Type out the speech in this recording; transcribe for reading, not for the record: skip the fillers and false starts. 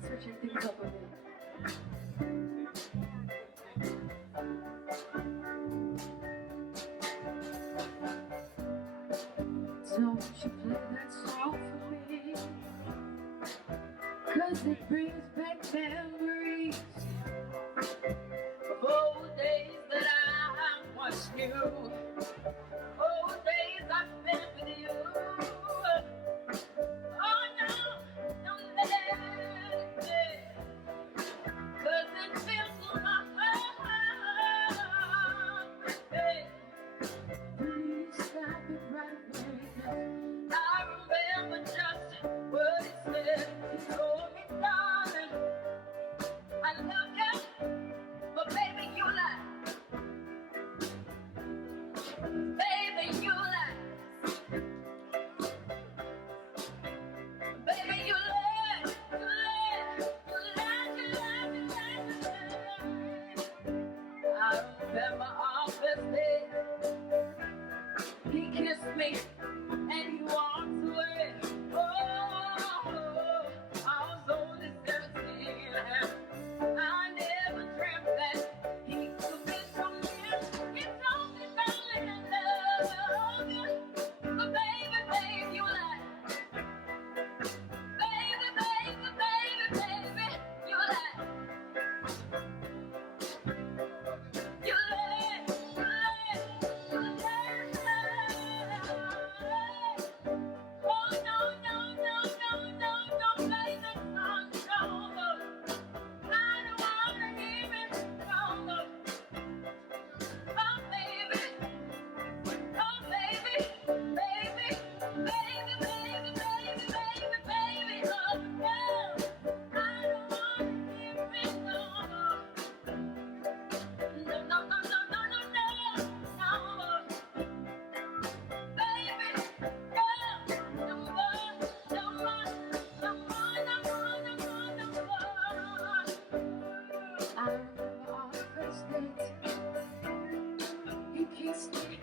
Switching things up a bit. Don't you play that song for me, 'cause it brings back memories of old days that I once knew, old days I spent with you. Oh no, don't let it be, 'cause it feels so my heart. Hey, please stop it right away. I remember just what it said. He told me, darling, I love you, but baby, you lie. Baby, you lie. Baby, you lie. You lie. You lie. You lie. You lie. You lie. I remember our first day. He kissed me and he walked away. Oh, I was only 17 and I never dreamt that he could be so near. He told me, darling, I love you, but baby, baby, you lie. Baby, baby, baby, baby, you lie. You lie, you lie, you lie. Oh no, no, no, no, no, don't play that song no more. I don't wanna hear it no more. Oh baby, oh baby, baby, baby, baby, baby, baby, baby, oh no. I don't wanna hear it no more. No, no, no, no, no, no, no, no more. Baby, no, no more, no more, no more, no more, no more, no more. I remember our first date. He kissed me